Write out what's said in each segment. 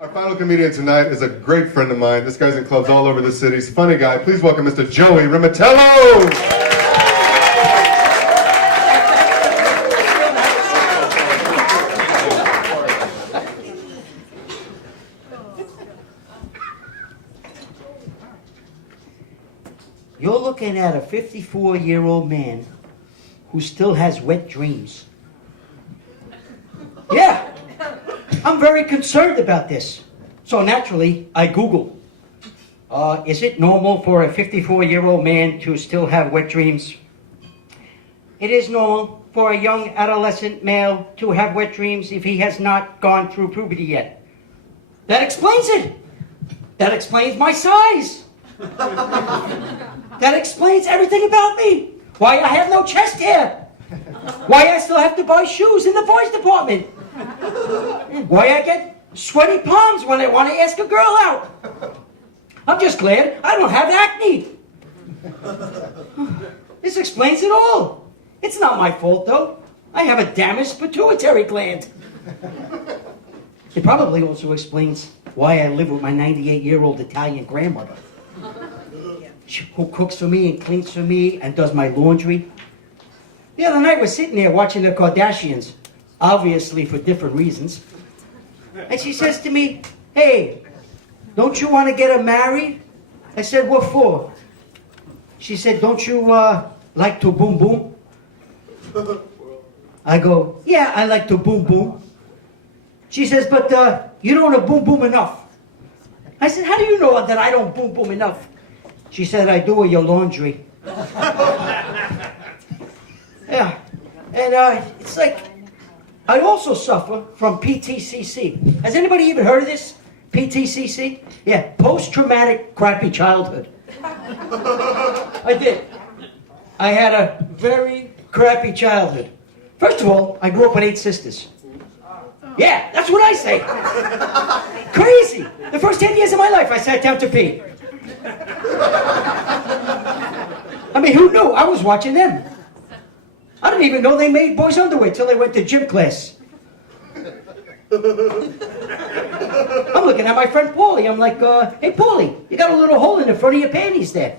Our final comedian tonight is a great friend of mine. This guy's in clubs all over the city. He's a funny guy. Please welcome Mr. Joey Rimatello! You're looking at a 54-year-old man who still has wet dreams. Yeah, I'm very concerned about this. So naturally, I Googled, is it normal for a 54-year-old man to still have wet dreams? It is normal for a young adolescent male to have wet dreams if he has not gone through puberty yet. That explains it. That explains my size. That explains everything about me. Why I have no chest hair. Why I still have to buy shoes in the boys department. Why I get sweaty palms when I want to ask a girl out. I'm just glad I don't have acne. This explains it all. It's not my fault, though. I have a damaged pituitary gland. It probably also explains why I live with my 98-year-old Italian grandmother, who cooks for me and cleans for me and does my laundry. The other night we're sitting there watching the Kardashians, obviously for different reasons. And she says to me, "Hey, don't you want to get her married?" I said, "What for?" She said, "Don't you like to boom boom?" I go, "Yeah, I like to boom boom." She says, "But you don't boom boom enough." I said, "How do you know that I don't boom boom enough?" She said, "I do your laundry." Yeah, and it's like, I also suffer from PTCC. Has anybody even heard of this? PTCC? Yeah, post-traumatic crappy childhood. I did. I had a very crappy childhood. First of all, I grew up with 8 sisters. Yeah, that's what I say. Crazy. The first 10 years of my life, I sat down to pee. I mean, who knew? I was watching them. I didn't even know they made boys' underwear till they went to gym class. I'm looking at my friend Paulie. I'm like, "Hey, Paulie, you got a little hole in the front of your panties there."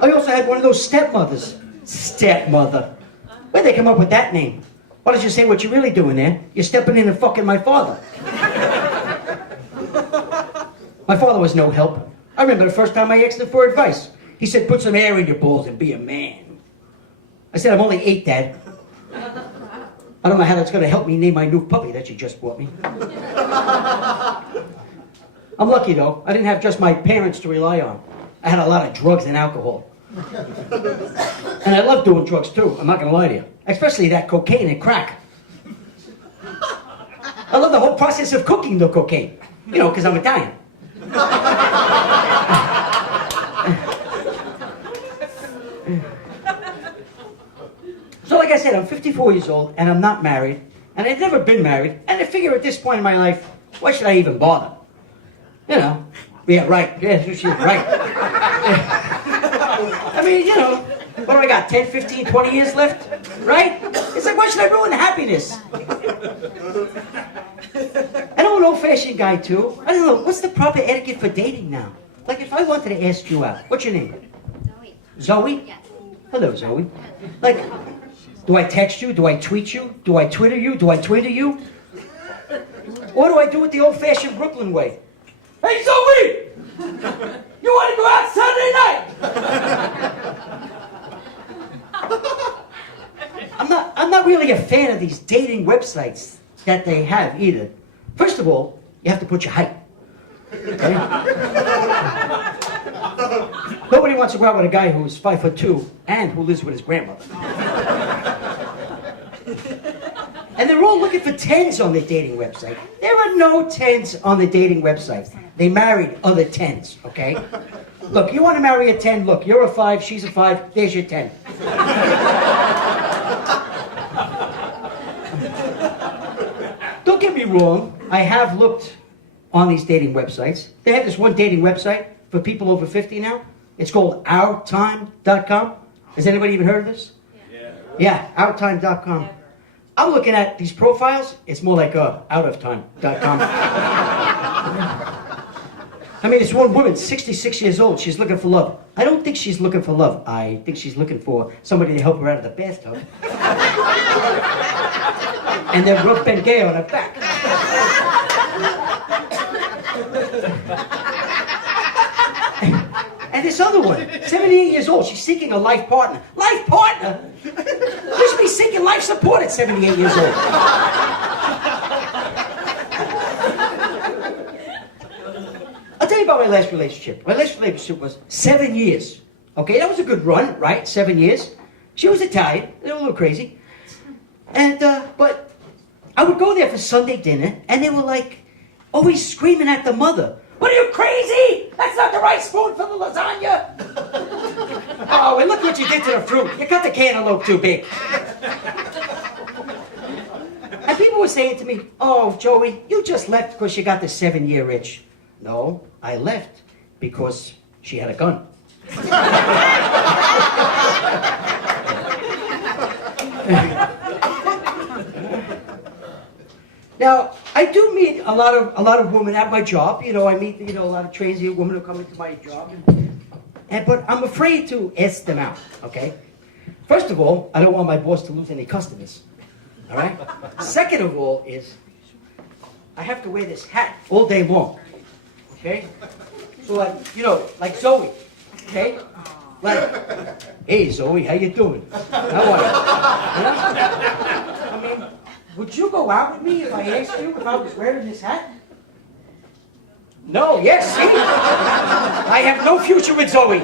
I also had one of those stepmothers. Stepmother. Where'd they come up with that name? Why don't you say what you're really doing there? You're stepping in and fucking my father. My father was no help. I remember the first time I asked him for advice. He said, "Put some air in your balls and be a man." I said, "I'm only 8, Dad. I don't know how that's going to help me name my new puppy that you just bought me." I'm lucky, though. I didn't have just my parents to rely on. I had a lot of drugs and alcohol. And I love doing drugs, too. I'm not going to lie to you. Especially that cocaine and crack. I love the whole process of cooking the cocaine. You know, because I'm Italian. So like I said, I'm 54 years old, and I'm not married, and I've never been married, and I figure at this point in my life, why should I even bother? You know, yeah, right, yeah, she's right. I mean, you know, what do I got, 10, 15, 20 years left, right? It's like, why should I ruin happiness? And I'm an old-fashioned guy, too. I don't know, what's the proper etiquette for dating now? Like, if I wanted to ask you out, what's your name? Zoe. Zoe? Yes. Hello, Zoe. Like, do I text you? Do I tweet you? Do I Twitter you? Do I Twitter you? Or do I do it the old-fashioned Brooklyn way? "Hey, Zoe! You want to go out Saturday night?" I'm not really a fan of these dating websites that they have either. First of all, you have to put your height. Okay? Nobody wants to go out with a guy who's 5'2" and who lives with his grandmother. And they're all looking for 10s on the dating website. There are no 10s on the dating website. They married other 10s, okay? Look, you want to marry a 10, look, you're a 5, she's a 5, there's your 10. Don't get me wrong, I have looked on these dating websites. They have this one dating website for people over 50 now. It's called OurTime.com. Has anybody even heard of this? Yeah, OurTime.com. I'm looking at these profiles. It's more like outoftime.com. I mean, it's one woman, 66 years old. She's looking for love. I don't think she's looking for love. I think she's looking for somebody to help her out of the bathtub. And then rub Ben Gay on her back. And this other one, 78 years old, she's seeking a life partner. Life partner? You should be seeking life support at 78 years old. I'll tell you about my last relationship. My last relationship was 7 years. Okay, that was a good run, right? 7 years. She was Italian, they were a little crazy. And, but I would go there for Sunday dinner, and they were like, always screaming at the mother. What are you, crazy? That's not the right spoon for the lasagna. Oh, and look what you did to the fruit. You cut the cantaloupe too big. And people were saying to me, oh, Joey, you just left because you got the 7-year itch. No, I left because she had a gun. Now, I do meet a lot of women at my job. You know, I meet a lot of transient women who come into my job, but I'm afraid to ask them out. Okay. First of all, I don't want my boss to lose any customers. All right. Second of all is I have to wear this hat all day long. Okay. So like Zoe. Okay. Like, hey Zoe, how you doing? How are you? I mean, would you go out with me if I asked you if I was wearing this hat? No, yes, see? I have no future with Zoe.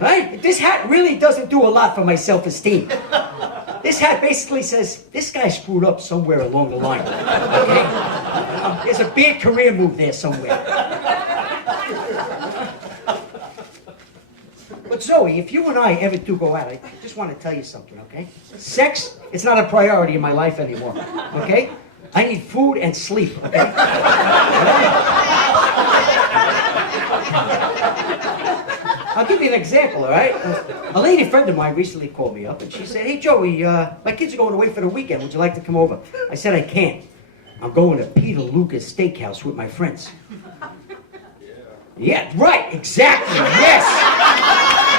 Right? This hat really doesn't do a lot for my self-esteem. This hat basically says, this guy screwed up somewhere along the line. Okay? There's a big career move there somewhere. But Zoe, if you and I ever do go out, I just want to tell you something, okay? Sex, it's not a priority in my life anymore, okay? I need food and sleep, okay? I'll give you an example, all right? A lady friend of mine recently called me up, and she said, hey, Joey, my kids are going away for the weekend. Would you like to come over? I said, I can't. I'm going to Peter Luger's Steakhouse with my friends. Yeah, right, exactly, yes.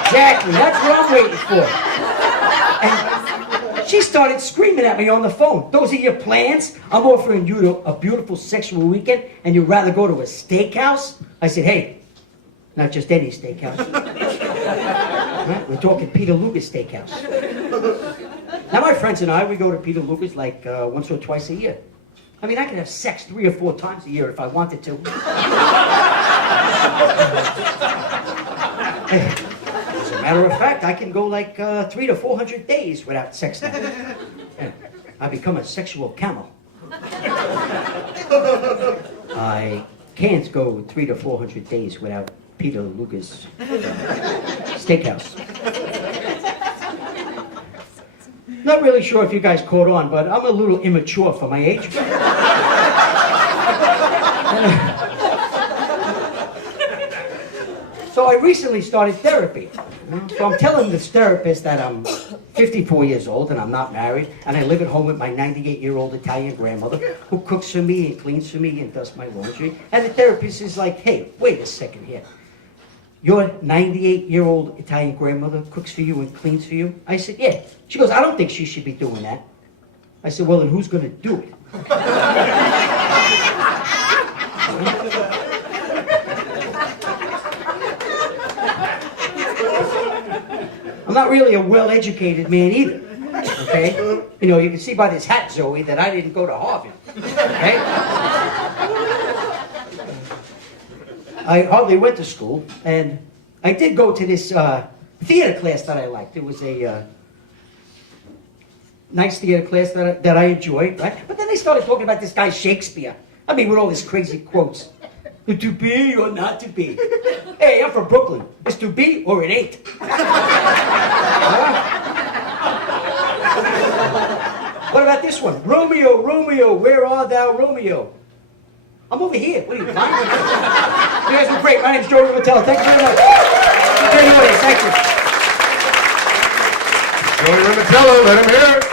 Exactly, that's what I'm waiting for. And she started screaming at me on the phone. Those are your plans? I'm offering you a beautiful sexual weekend, and you'd rather go to a steakhouse? I said, hey, not just any steakhouse. Right? We're talking Peter Luger's Steakhouse. Now, my friends and I, we go to Peter Luger's like once or twice a year. I mean, I could have sex 3 or 4 times a year if I wanted to. As a matter of fact, I can go like 300 to 400 days without sex now. I become a sexual camel. I can't go 300 to 400 days without Peter Luger's Steakhouse. Not really sure if you guys caught on, but I'm a little immature for my age. So I recently started therapy. So I'm telling this therapist that I'm 54 years old and I'm not married, and I live at home with my 98-year-old Italian grandmother who cooks for me and cleans for me and does my laundry. And the therapist is like, hey, wait a second here. Your 98-year-old Italian grandmother cooks for you and cleans for you? I said, yeah. She goes, I don't think she should be doing that. I said, well, then who's going to do it? I'm not really a well-educated man either, okay? You know, you can see by this hat, Zoe, that I didn't go to Harvard, okay? I hardly went to school, and I did go to this theater class that I liked. It was a nice theater class that I enjoyed, right? But then they started talking about this guy Shakespeare. I mean, with all these crazy quotes. To be or not to be. Hey, I'm from Brooklyn. It's to be or it ain't. What about this one? Romeo, Romeo, where art thou, Romeo? I'm over here. What are you, blind? You guys were great. My name's Joey Rimatello. Thank you very much. Thank you. Joey Rimatello, let him hear it.